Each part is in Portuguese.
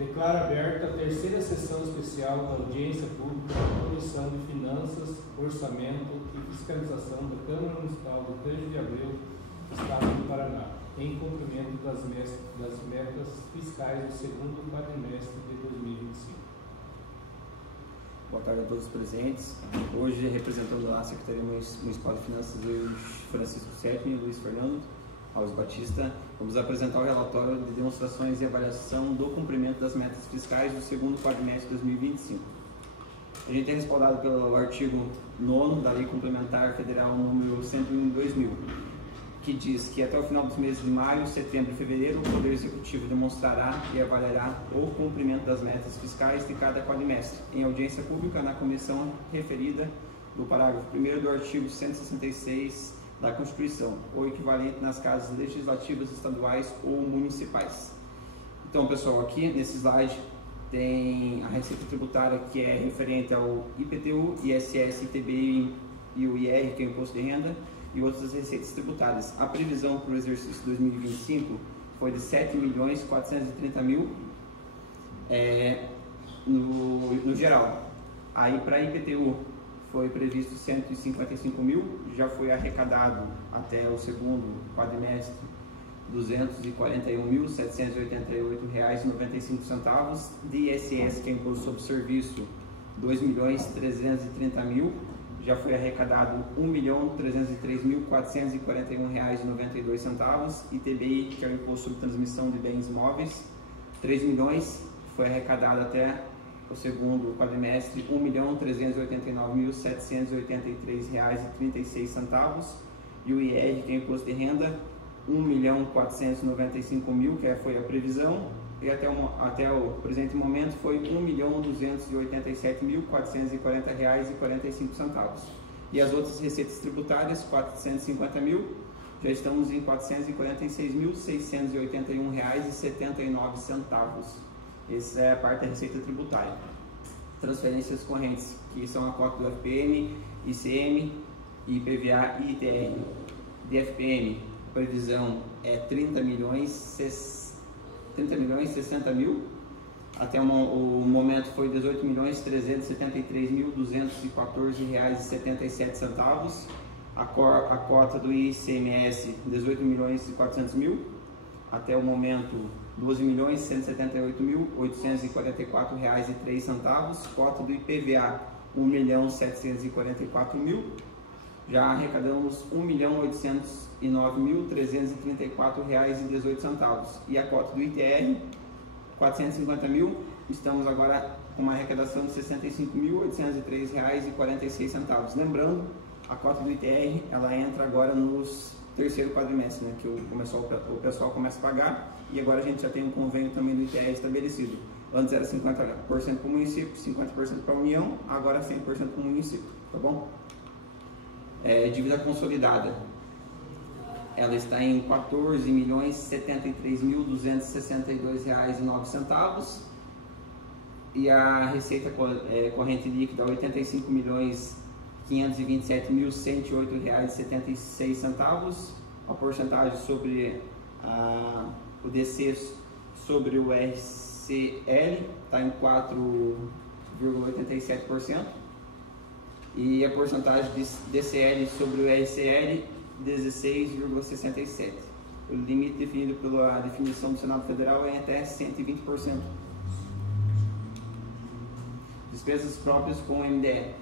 Declaro aberta a terceira sessão especial da audiência pública da Comissão de Finanças, Orçamento e Fiscalização da Câmara Municipal do Tange de Abreu, Estado do Paraná, em cumprimento das metas fiscais do segundo quadrimestre de 2025. Boa tarde a todos os presentes. Hoje, representando a Secretaria Municipal de Finanças, eu, Francisco Setni e Luiz Fernando Alves Batista, vamos apresentar o relatório de demonstrações e avaliação do cumprimento das metas fiscais do segundo quadrimestre de 2025. A gente é respaldado pelo artigo 9º da Lei Complementar Federal número 101/2000, que diz que até o final dos meses de maio, setembro e fevereiro, o Poder Executivo demonstrará e avaliará o cumprimento das metas fiscais de cada quadrimestre, em audiência pública na comissão referida do parágrafo 1º do artigo 166 da Constituição, ou equivalente nas casas legislativas estaduais ou municipais. Então, pessoal, aqui nesse slide tem a receita tributária, que é referente ao IPTU, ISS, ITBI e o IR, que é o Imposto de Renda, e outras receitas tributárias. A previsão para o exercício 2025 foi de 7.430.000 no geral. Aí para a IPTU foi previsto 155.000, já foi arrecadado até o segundo quadrimestre R$ 241.788,95. De ISS, que é Imposto sobre Serviço, R$ 2.330.000, já foi arrecadado R$ 1.303.441,92. ITBI, que é o Imposto sobre Transmissão de Bens Móveis, 3 milhões, foi arrecadado até o segundo quadrimestre R$ 1.389.783,36. E o IR, que é o Imposto de Renda, R$ 1.495.000, que foi a previsão, e até o presente momento foi R$ 1.287.440,45. E as outras receitas tributárias, R$ 450.000, já estamos em R$ 446.681,79. Essa é a parte da receita tributária. Transferências correntes, que são a cota do FPM, ICM, IPVA e ITR. De FPM, a previsão é 30.060.000, até o momento foi R$ 18.373.214,77. A cota do ICMS, R$ 18.400.000, até o momento R$ 12.178.844,03. Cota do IPVA, R$ 1.744.000, já arrecadamos R$ 1.809.334,18. E a cota do ITR, 450.000, estamos agora com uma arrecadação de R$ 65.803,46. Lembrando, a cota do ITR, ela entra agora nos terceiro quadrimestre, né, que o pessoal começa a pagar, e agora a gente já tem um convênio também do ITR estabelecido. Antes era 50% para o município, 50% para a União, agora 100% para o município, tá bom? Dívida consolidada, ela está em R$ 14.073.262,09, e a receita corrente líquida R$ 85.527.108,76. A porcentagem sobre o DC sobre o RCL está em 4,87%, e a porcentagem de DCL sobre o RCL 16,67%. O limite definido pela definição do Senado Federal é até 120%. Despesas próprias com MDE,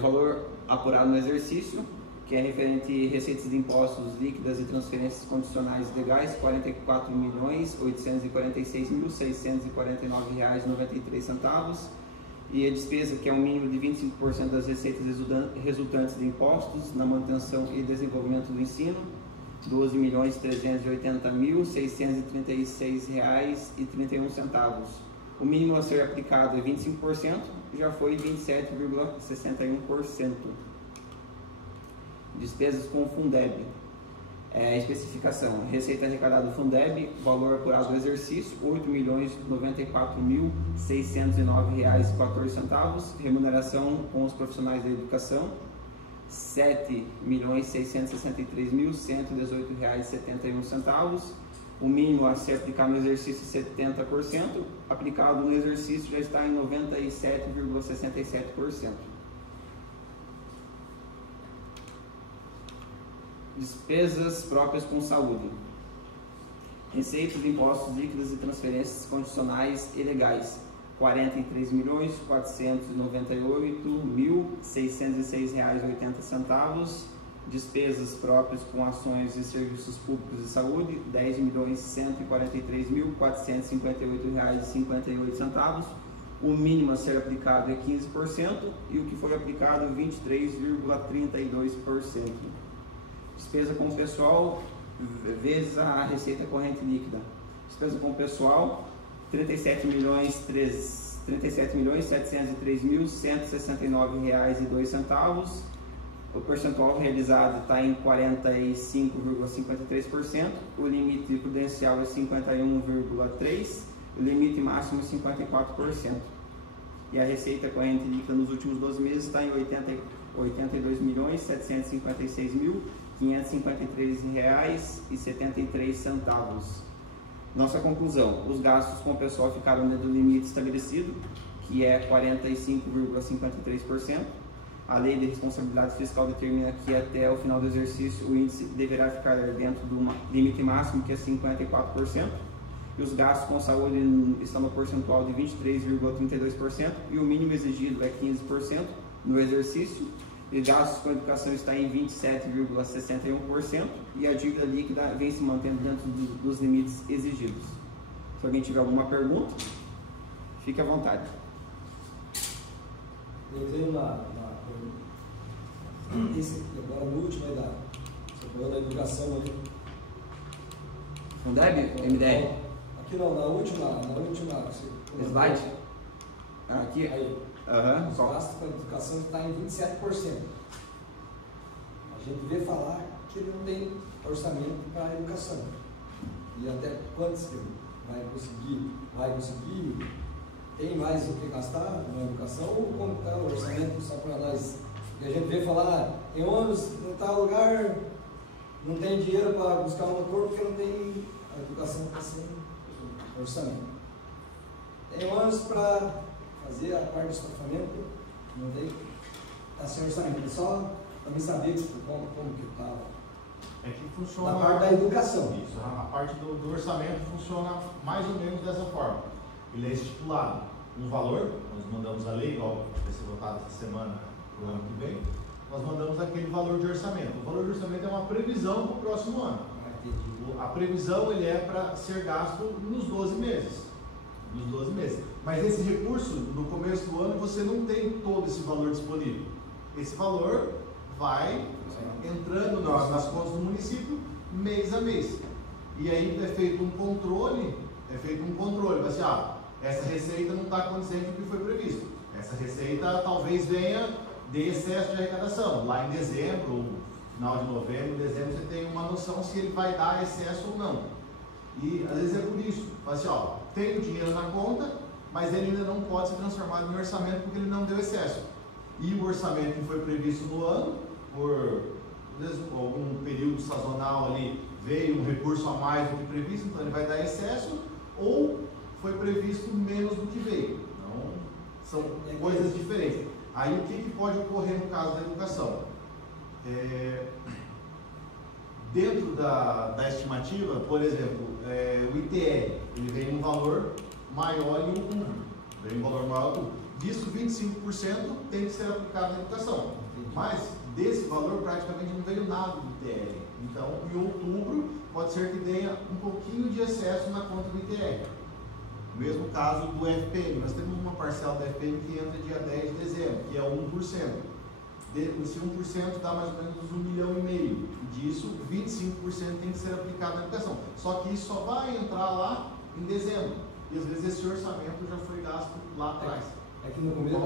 valor apurado no exercício, que é referente a receitas de impostos líquidas e transferências condicionais legais, R$ 44.846.649,93. E a despesa, que é um mínimo de 25% das receitas resultantes de impostos na manutenção e desenvolvimento do ensino, R$ 12.380.636,31. O mínimo a ser aplicado é 25%, já foi 27,61%. Despesas com Fundeb. Especificação: receita arrecadada do Fundeb, valor apurado do exercício, R$ 8.094.609,14. Remuneração com os profissionais da educação, R$ 7.663.118,71. O mínimo a ser aplicado no exercício é 70%, aplicado no exercício já está em 97,67%. Despesas próprias com saúde. Receitas de impostos líquidos e transferências condicionais e legais. R$ 43.498.606,80. Despesas próprias com ações e serviços públicos de saúde, R$ 10.143.458,58. O mínimo a ser aplicado é 15% e o que foi aplicado 23,32%. Despesa com pessoal vezes a receita corrente líquida. Despesa com pessoal, R$ 37.703.169,02. O percentual realizado está em 45,53%, o limite prudencial é 51,3%, o limite máximo é 54%. E a receita corrente líquida nos últimos 12 meses está em R$ 82.756.553,73. Nossa conclusão: os gastos com o pessoal ficaram dentro do limite estabelecido, que é 45,53%. A lei de responsabilidade fiscal determina que até o final do exercício o índice deverá ficar dentro do limite máximo, que é 54%. E os gastos com saúde estão no percentual de 23,32% e o mínimo exigido é 15% no exercício. E gastos com educação está em 27,61% e a dívida líquida vem se mantendo dentro dos limites exigidos. Se alguém tiver alguma pergunta, fique à vontade. Eu tenho uma pergunta. Esse agora no último aí você falou da educação ali. Fundeb? MDR? Aqui não, na última slide? Aqui? Aí. Os gastos com a educação está em 27%. A gente vê falar que ele não tem orçamento para a educação. E até quantos que vai conseguir? Tem mais o que gastar na educação ou como está o orçamento só para nós? E a gente vê falar, em ônibus, em tal lugar, não tem dinheiro para buscar um motor porque não tem a educação está sem orçamento. Tem ônibus para fazer a parte do estafamento, não tem, está sem orçamento. Só para mim saber como que está. É que funciona. Na parte da educação. Isso, a parte do orçamento funciona mais ou menos dessa forma. Ele é estipulado um valor, nós mandamos a lei, igual vai ser votada essa semana para o ano que vem, nós mandamos aquele valor de orçamento. O valor de orçamento é uma previsão para o próximo ano. A previsão ele é para ser gasto nos 12 meses. Mas esse recurso, no começo do ano, você não tem todo esse valor disponível. Esse valor vai entrando nas contas do município mês a mês. E aí é feito um controle, vai ser, essa receita não está acontecendo o que foi previsto. Essa receita talvez venha de excesso de arrecadação. Lá em dezembro, final de novembro, dezembro, você tem uma noção se ele vai dar excesso ou não. E às vezes é por isso, fala assim, tem o dinheiro na conta, mas ele ainda não pode ser transformado em orçamento porque ele não deu excesso. E o orçamento que foi previsto no ano, por algum período sazonal ali, veio um recurso a mais do que previsto, então ele vai dar excesso, ou foi previsto menos do que veio. Então, são coisas diferentes. Aí o que pode ocorrer no caso da educação? Dentro da estimativa, por exemplo, o ITR, ele vem um valor maior e um público. Vem um valor maior e um público. Disso, 25% tem que ser aplicado na educação. Mas, desse valor, praticamente não veio nada do ITR. Então, em outubro, pode ser que tenha um pouquinho de excesso na conta do ITR. No mesmo caso do FPM. Nós temos uma parcela do FPM que entra dia 10 de dezembro, que é 1%. Esse 1% dá mais ou menos 1,5 milhão. Disso, 25% tem que ser aplicado na educação. Só que isso só vai entrar lá em dezembro. E às vezes esse orçamento já foi gasto lá atrás. É que no começo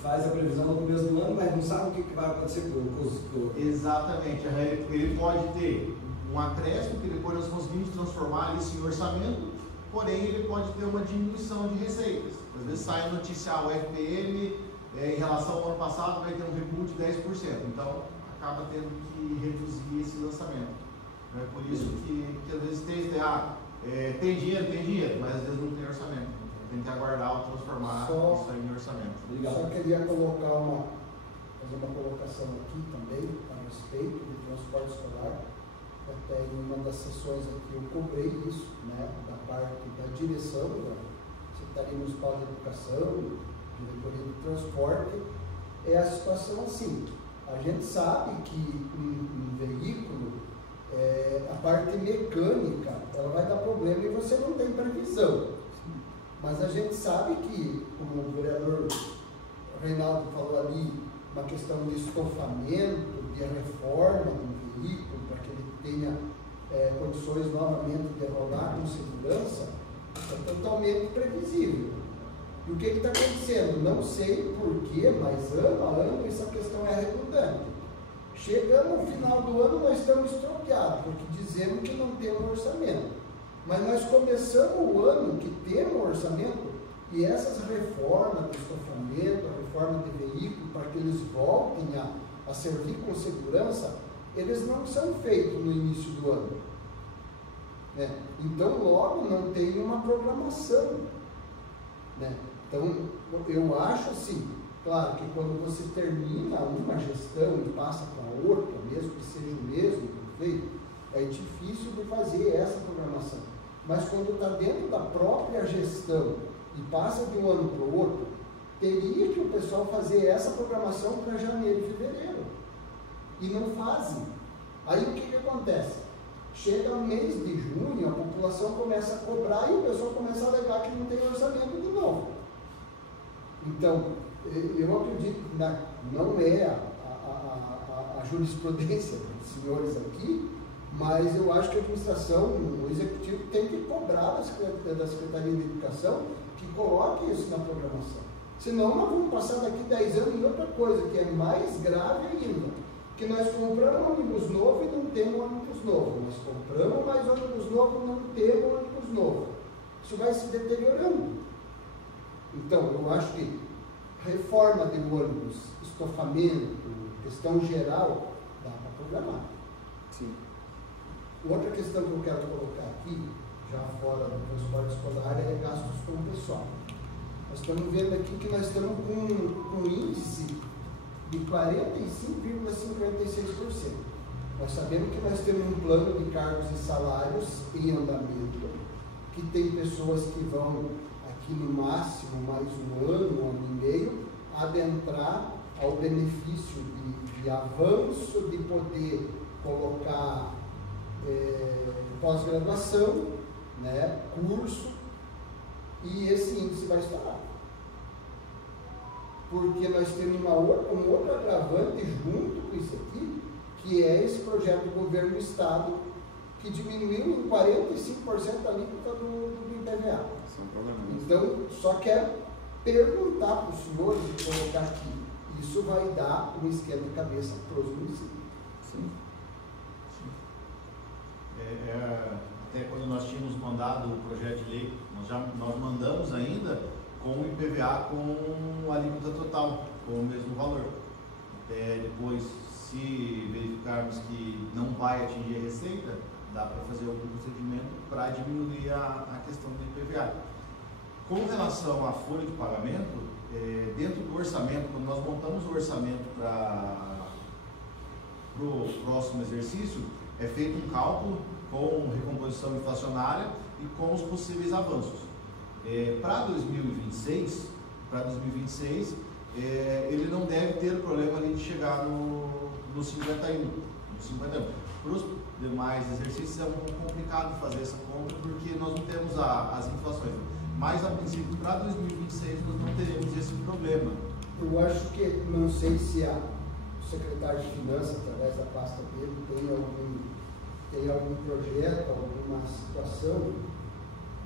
faz a previsão no começo do ano, mas não sabe o que vai acontecer com os... Exatamente. Ele pode ter um acréscimo, que depois nós conseguimos transformar isso em orçamento, porém ele pode ter uma diminuição de receitas. Às vezes sai a notícia, o FPM... em relação ao ano passado vai ter um recuo de 10%, então acaba tendo que reduzir esse lançamento. Então é por isso que às vezes tem dinheiro, mas às vezes não tem orçamento. Então, tem que aguardar ou transformar isso aí em orçamento. Obrigado. Só queria fazer uma colocação aqui também a respeito do transporte escolar. Até em uma das sessões aqui eu cobrei isso, né, da parte da direção da Secretaria Municipal de Educação, Diretoria do Transporte. É a situação assim: a gente sabe que um veículo, a parte mecânica, ela vai dar problema e você não tem previsão. Mas a gente sabe que, como o vereador Reinaldo falou ali, uma questão de estofamento, de reforma do veículo, para que ele tenha condições novamente de rodar com segurança, é totalmente previsível. E o que está acontecendo? Não sei porquê, mas ano a ano essa questão é redundante. Chegando no final do ano, nós estamos estropiados, porque dizemos que não temos orçamento. Mas nós começamos o ano que temos orçamento, e essas reformas de estofamento, a reforma de veículo, para que eles voltem a servir com segurança, eles não são feitos no início do ano. Né? Então, logo, não tem uma programação. Né? Então, eu acho assim, claro que quando você termina uma gestão e passa para outra, mesmo que seja o mesmo prefeito, é difícil de fazer essa programação. Mas quando está dentro da própria gestão e passa de um ano para o outro, teria que o pessoal fazer essa programação para janeiro e fevereiro. E não fazem. Aí o que acontece? Chega no mês de junho, a população começa a cobrar e o pessoal começa a alegar que não tem orçamento de novo. Então, eu acredito que não é a jurisprudência dos senhores aqui, mas eu acho que a administração, o executivo, tem que cobrar da Secretaria de Educação que coloque isso na programação. Senão nós vamos passar daqui 10 anos em outra coisa, que é mais grave ainda. Que nós compramos ônibus novo e não temos ônibus novo. Nós compramos mais ônibus novo e não temos ônibus novo. Isso vai se deteriorando. Então, eu acho que reforma de ônibus, estofamento, questão geral, dá para programar. Sim. Outra questão que eu quero colocar aqui, já fora do transporte escolar, é gastos com o pessoal. Nós estamos vendo aqui que nós estamos com um índice de 45,56%. Nós sabemos que nós temos um plano de cargos e salários em andamento, que tem pessoas que vão aqui no máximo mais um ano e meio, adentrar ao benefício de avanço, de poder colocar pós-graduação, né, curso, e esse índice vai estourar. Porque nós temos um outro agravante junto com isso aqui, que é esse projeto do governo do Estado, que diminuiu em 45% a alíquota do IPVA. Então, só quero perguntar para os senhores e colocar aqui, isso vai dar um esquenta-cabeça para os municípios. Sim. Até quando nós tínhamos mandado o projeto de lei, nós mandamos ainda com o IPVA com a alíquota total, com o mesmo valor. Até depois, se verificarmos que não vai atingir a receita, dá para fazer algum procedimento para diminuir a questão do IPVA. Com relação à folha de pagamento, dentro do orçamento, quando nós montamos o orçamento para o próximo exercício, é feito um cálculo com recomposição inflacionária e com os possíveis avanços. Para 2026, ele não deve ter o problema ali de chegar no 51. Para os demais exercícios é um pouco complicado fazer essa conta, porque nós não temos as inflações. Mas, a princípio, para 2026, nós não teremos esse problema. Eu acho que, não sei se o secretário de Finanças, através da pasta dele, tem algum projeto, alguma situação.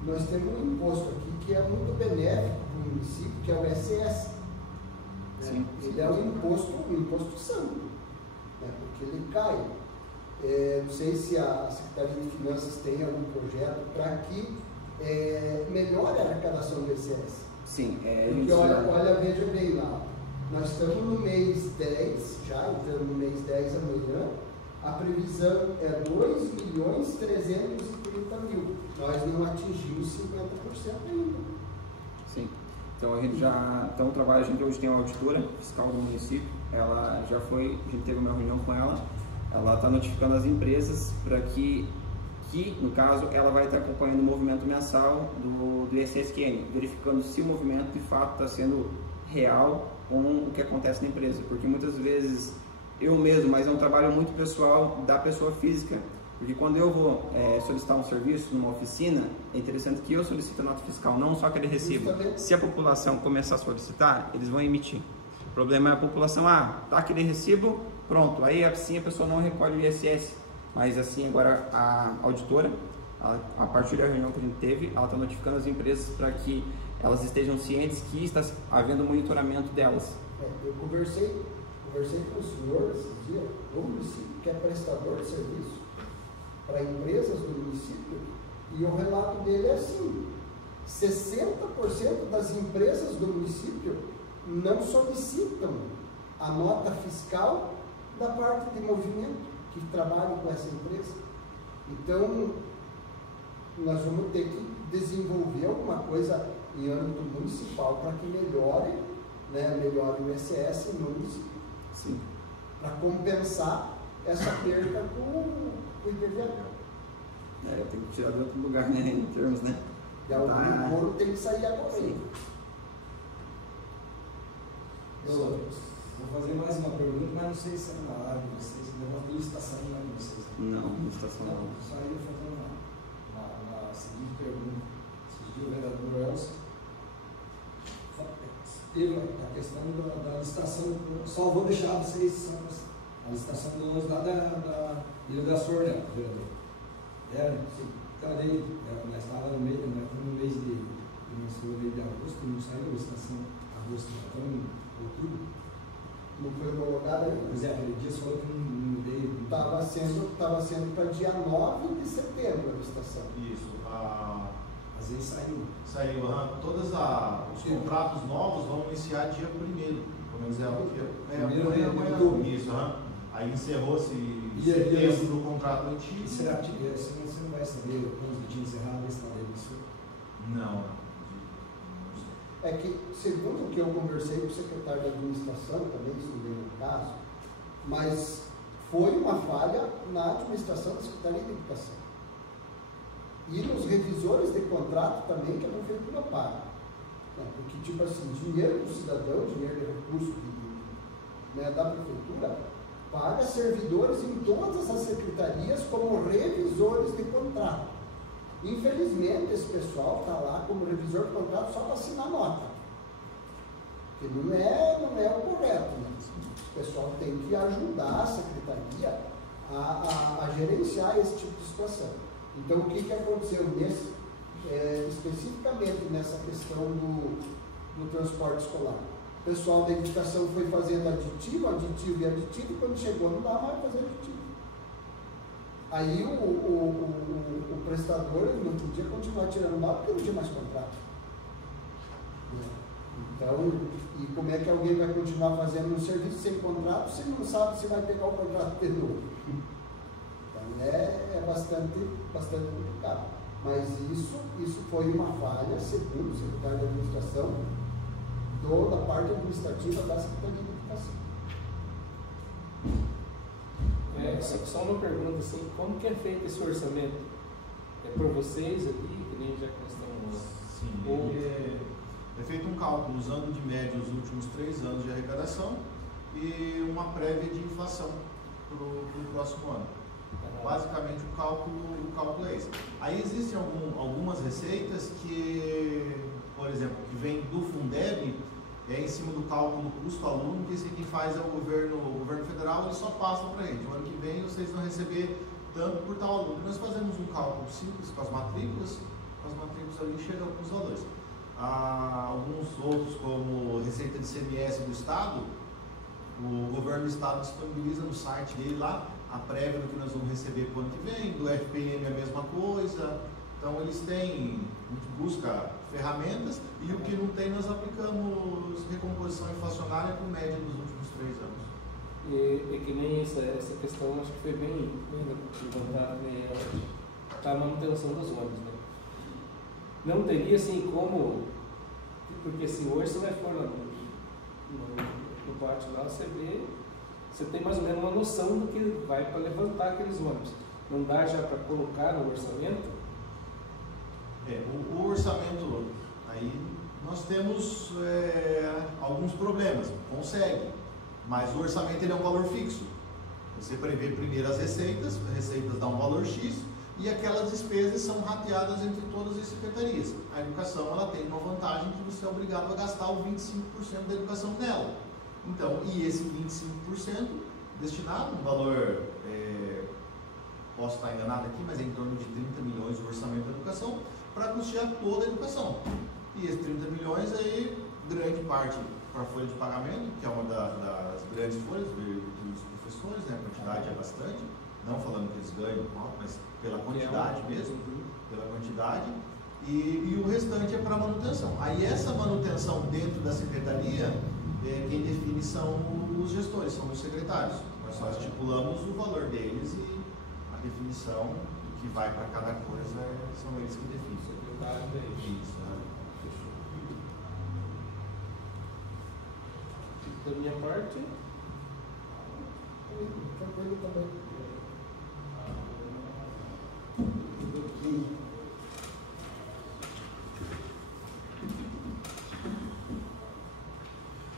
Nós temos um imposto aqui que é muito benéfico para o município, que é o SS. Né? Ele é um imposto santo, né? Porque ele cai. Não sei se a Secretaria de Finanças tem algum projeto para que melhore a arrecadação do ICS. Sim. Porque olha, veja bem lá, nós estamos no mês 10, já entrando no mês 10 amanhã, A previsão é 2.330.000. Nós não atingimos 50% ainda. Sim. Então a gente hoje tem uma auditora fiscal do município. Ela já foi, a gente teve uma reunião com ela. Ela está notificando as empresas para que no caso ela vai estar acompanhando o movimento mensal do ISSQN, verificando se o movimento de fato está sendo real com o que acontece na empresa, porque muitas vezes eu mesmo, mas é um trabalho muito pessoal da pessoa física, porque quando eu vou solicitar um serviço numa oficina, é interessante que eu solicite a nota fiscal, não só aquele recibo. Se a população começar a solicitar, eles vão emitir. O problema é a população, tá aquele recibo, pronto, aí assim a pessoa não recolhe o ISS, mas assim agora a auditora, a partir da reunião que a gente teve, ela está notificando as empresas para que elas estejam cientes que está havendo monitoramento delas. Eu conversei com o senhor esses dias, no município, que é prestador de serviço para empresas do município, e o relato dele é assim: 60% das empresas do município não solicitam a nota fiscal da parte de movimento, que trabalham com essa empresa. Então, nós vamos ter que desenvolver alguma coisa em âmbito municipal para que melhore o ISS no município. Sim. Para compensar essa perda com o IPVA. Eu tenho que tirar de outro lugar, né, em termos, né? E o couro tem que sair agora. Vou fazer mais uma pergunta, mas não sei se é na área de vocês, negócio de licitação não é de vocês. Não, licitação não. Só ia fazer uma seguinte pergunta. Esses dias o vereador Elcio teve a questão da licitação, só vou deixar vocês, a licitação do 11 lá da Ilha da Sorda, vereador. Então, nós estávamos no mês de agosto, não saiu a licitação agosto, então em outubro. Não foi homologado ainda. Pois é, aquele dia você falou que não dei. Estava sendo para dia 9 de setembro a licitação. Isso. Às vezes saiu. Saiu. Todos os contratos novos vão iniciar dia 1º. Pelo menos é o que é. Isso. Aí encerrou-se setembro do contrato antigo. Será que você não vai saber quando tinha encerrado esse lado disso? Não. É que, segundo o que eu conversei com o secretário de administração, também estudei no caso, mas foi uma falha na administração da Secretaria de Educação. E nos revisores de contrato também, que a prefeitura paga. Porque, tipo assim, dinheiro do cidadão, dinheiro de recurso da prefeitura, paga servidores em todas as secretarias como revisores de contrato. Infelizmente, esse pessoal está lá como revisor de contrato só para assinar nota. Que não é o correto. Né? O pessoal tem que ajudar a secretaria a gerenciar esse tipo de situação. Então, o que aconteceu especificamente nessa questão do transporte escolar? O pessoal da educação foi fazendo aditivo, e quando chegou não dava mais para fazer aditivo. Aí o prestador não podia continuar tirando nota porque não tinha mais contrato. Então, e como é que alguém vai continuar fazendo um serviço sem contrato se não sabe se vai pegar o contrato de novo? Então é bastante complicado. Mas isso foi uma falha, segundo o secretário de administração, da parte administrativa da Secretaria de Educação. Só uma pergunta assim, como que é feito esse orçamento? É por vocês aqui, que nem já que nós estamos... Sim, é feito um cálculo usando de média os últimos 3 anos de arrecadação e uma prévia de inflação para o próximo ano. Basicamente o cálculo é esse. Aí existem algumas receitas que, por exemplo, que vem do Fundeb, em cima do cálculo custo-aluno, que quem faz é o governo federal, ele só passa para a gente. O ano que vem vocês vão receber tanto por tal aluno. Nós fazemos um cálculo simples com as matrículas ali chegam com os valores. Alguns outros, como receita de CMS do Estado, o governo do Estado disponibiliza no site dele lá a prévia do que nós vamos receber para o ano que vem, do FPM a mesma coisa. Então eles têm, a gente busca ferramentas e o que não tem nós aplicamos recomposição inflacionária com média dos últimos 3 anos. é que nem essa questão, acho que foi bem levantada, está a manutenção dos ônibus, né? Não teria assim como, porque se hoje você vai fora no pátio lá, você vê, você tem mais ou menos uma noção do que vai para levantar aqueles ônibus. Não dá já para colocar no orçamento? O orçamento, aí nós temos alguns problemas, consegue, mas o orçamento ele é um valor fixo. Você prevê primeiro as receitas dão um valor X, e aquelas despesas são rateadas entre todas as secretarias. A educação ela tem uma vantagem que você é obrigado a gastar o 25% da educação nela. Então, e esse 25% destinado, um valor, posso estar enganado aqui, mas é em torno de 30 milhões o orçamento da educação, para custear toda a educação. E esses 30 milhões aí, grande parte para a folha de pagamento, que é uma das grandes folhas dos professores, né? A quantidade é bastante, não falando que eles ganham, mas pela quantidade mesmo, pela quantidade, e o restante é para manutenção. Aí essa manutenção dentro da secretaria, quem define são os gestores, são os secretários. Nós só estipulamos o valor deles e a definição do que vai para cada coisa são eles que definem. Isso, né? Da minha parte, Tranquilo também.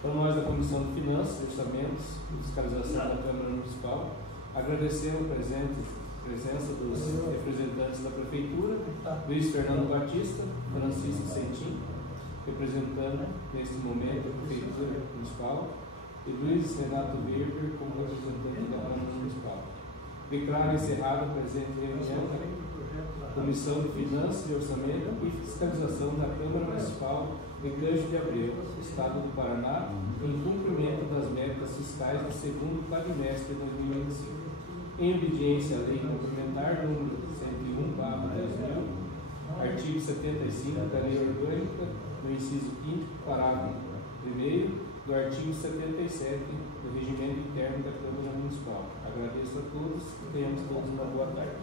para nós da Comissão de Finanças, Orçamentos e Fiscalização da Câmara Municipal, agradecer a presença dos representantes da Prefeitura, Luiz Fernando Batista, Francisco Centim, representando neste momento a Prefeitura Municipal, e Luiz Renato Weber como representante da Câmara Municipal. Declaro encerrada a presente reunião da Comissão de Finanças e Orçamento e Fiscalização da Câmara Municipal de Canjo de Abreu, Estado do Paraná, em cumprimento das metas fiscais do segundo quadrimestre de 2025. Em obediência à Lei Complementar número 101/2000, artigo 75 da Lei Orgânica, no inciso 5º, parágrafo 1º, do artigo 77 do Regimento Interno da Câmara Municipal. Agradeço a todos e tenhamos todos uma boa tarde.